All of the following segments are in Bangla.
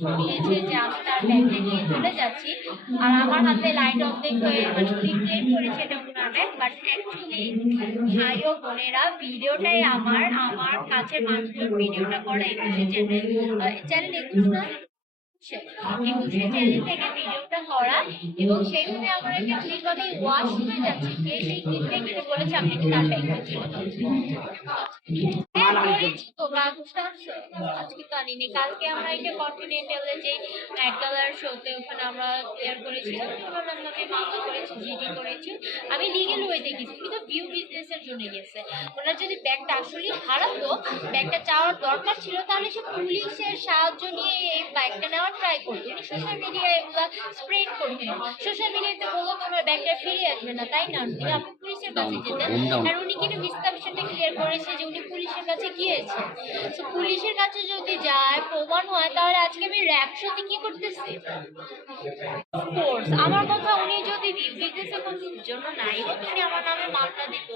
শুনিয়েছে যে আমি তার ব্যাগটা নিয়ে চলে যাচ্ছি, আর আমার হাতে লাইট অর্ধেক হয়ে মানে উনি ক্লেম করেছে এটা ওনার ব্যাগ, বাট অ্যাকচুয়ালি ভাই ও বোনেরা ভিডিওটাই আমার কাছের মানুষজন ভিডিওটা করা একুশে চ্যানেল, চ্যানেল 21 না, একুশে চ্যানেল থেকে ভিডিওটা করা, এবং সেখানে আমার একটা ক্লিপ আমি ওয়াশরুমে যাচ্ছি, সে সেই ক্লিপটা কিন্তু বলেছে আপনি কি তার ব্যাগটা ছিল। হ্যাঁ করেছি তো, কাগজটা আজকে তো আনিনি, কালকে আমরা এটা কন্টিনেন্টালে যে নাইট কালার শোতে ওখানে আমরা ক্লিয়ার করেছিলাম, ওনার নামে মামলা করেছি, জিডি করেছি। আমি লিগেল ওয়েতে গেছি, কিন্তু ভিউ বিজনেসের জন্য গেছে। ওনার যদি ব্যাগটা আসলে হারাতো, ব্যাগটা চাওয়ার দরকার ছিল, তাহলে সে পুলিশের সাহায্য নিয়ে এই ব্যাগটা নেওয়ার ট্রাই করতো। উনি সোশ্যাল মিডিয়ায় এগুলা স্প্রেড করতেন, সোশ্যাল মিডিয়াতে বললো তোমার ব্যাগটা ফিরিয়ে আসবে না, তাই না? উনি আপনি পুলিশের কাছে যেতেন। আর উনি কিন্তু মিসকনসেপ্টটা ক্লিয়ার করেছে যে উনি পুলিশের কাছে গিয়েছে। তো পুলিশের কাছে যদি যায় প্রমাণ হয়, তাহলে আজকে আমি র‍্যাপ শোতে কি করতেছি? কোর্স আমার কথা, উনি যদি বিজনেসের কোনো জন্য নাই হতো, উনি আমার নামে মামলা দিত,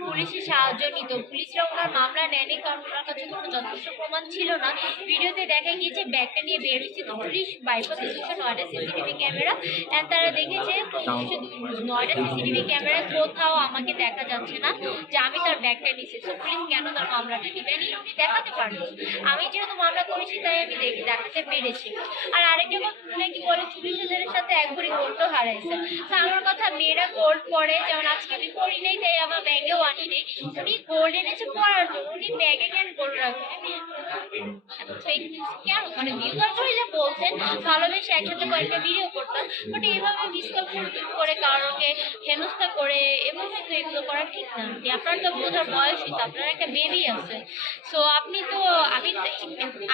পুলিশের সাহায্য নিত। পুলিশরা ওনার মামলা নেয়নি, কারণ ওনার কাছে কোনো যথেষ্ট প্রমাণ ছিল না। ভিডিওতে দেখা গিয়েছে ব্যাগটা নিয়ে বের হয়েছে, তো পুলিশ বাইপাসে 209টা সিসিটিভি ক্যামেরা, এন্ড তারা দেখেছে 209টা সিসিটিভি ক্যামেরায় কোথাও আমাকে দেখা যাচ্ছে না যে আমি তার ব্যাগটা নিয়েছি। তো পুলিশ কেন তার মামলাটা নিবেনি? উনি দেখাতে পারলো। আমি যেহেতু মামলা করেছি তাই আমি দেখাতে পেরেছি। আর আরেকটা কথা, নাকি বলে 40,000-এর সাথে এক ভরি গোল্ডও হারাইছে। তো আমার কথা, মেয়েরা গোল্ড পরে, যেমন আজকে আমি পরি নাই তাই আমার ব্যাগেও আনি নেই। উনি গোল্ড এনেছে পরার জন্য, উনি ব্যাগে কেন গোল্ড রাখবেন? ফেক নিউজ কেন? মানে ভিউয়ার করে যা বলছেন, ভালোবেসে একসাথে কয়েকটা ভিডিও করতাম, বাট এইভাবে মিসকনসেপ্ট করে কারোকে হেনস্থা করে এভাবে তো এগুলো করা ঠিক না। আপনার তো বোঝার বয়স হয়েছে, আপনার একটা বেবি আছে। সো আপনি তো,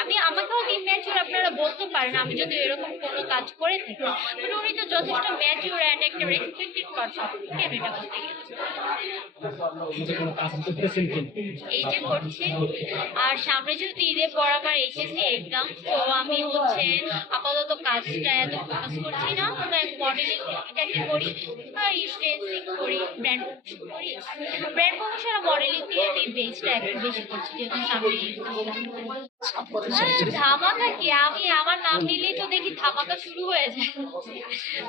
আমি আমাকেও ইম্যাচিউর আপনারা বলতে পারেন আমি যদি এরকম কোনো কাজ করে থাকি, বাট উনি তো যথেষ্ট ম্যাচিউর অ্যান্ড একটা রেসপেক্টেড পারসন, কেন এটা করতে গেছে? এই যে করছি। আর সামনে যেহেতু ঈদের পর আমার এইচএসসি এক্সাম, তো আমি হচ্ছে আপাতত কাজটা এত ফোকাস করছি না, তবে মডেলিং এটাকে করি, আর স্টেজিং করি, ব্র্যান্ড প্রমোশন করি। ব্র্যান্ড প্রমোশন আর মডেলিং দিয়ে আমি বেসটা একটু বেশি করছি, যেহেতু সামনে ধামাকা কি, আমি আমার নাম নিলেই তো দেখি ধামাকা শুরু হয়ে যায়।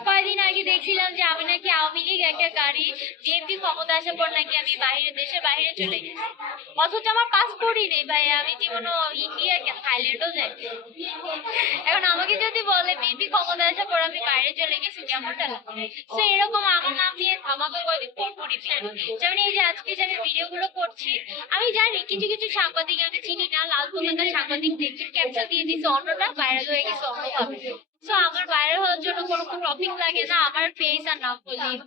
কয়দিন আগে দেখছিলাম যে আমি নাকি আওয়ামী লীগ একটা গাড়ি, বিএনপি ক্ষমতা আসার পর নাকি আমি দেশের বাইরে চলে গেছি, অথচ আমার পাসপোর্টই নেই ভাই। আমি জীবনে ইন্ডিয়া কেন, থাইল্যান্ডও যাই। এখন আমাকে যদি বলে বিএনপি ক্ষমতা আসার পর আমি বাইরে চলে গেছি, কেমনটা লাগে? তো এরকম আমার নাম নিয়ে ধামাকা কয়দিন পর পরই ফেলবো। যেমন এই যে আজকে যে আমি ভিডিও গুলো করছি, আমি জানি কিছু কিছু সাংবাদিক আমি চিনি না, লাল পতাকার সাংবাদিক দেখি ক্যাপশন দিয়ে দিচ্ছে অন্যটা, ভাইরাল হয়ে গেছে অন্যভাবে। তো আমার ভাইরাল হওয়ার জন্য কোনো টপিক লাগে না, আমার ফেস আর নাম বললেই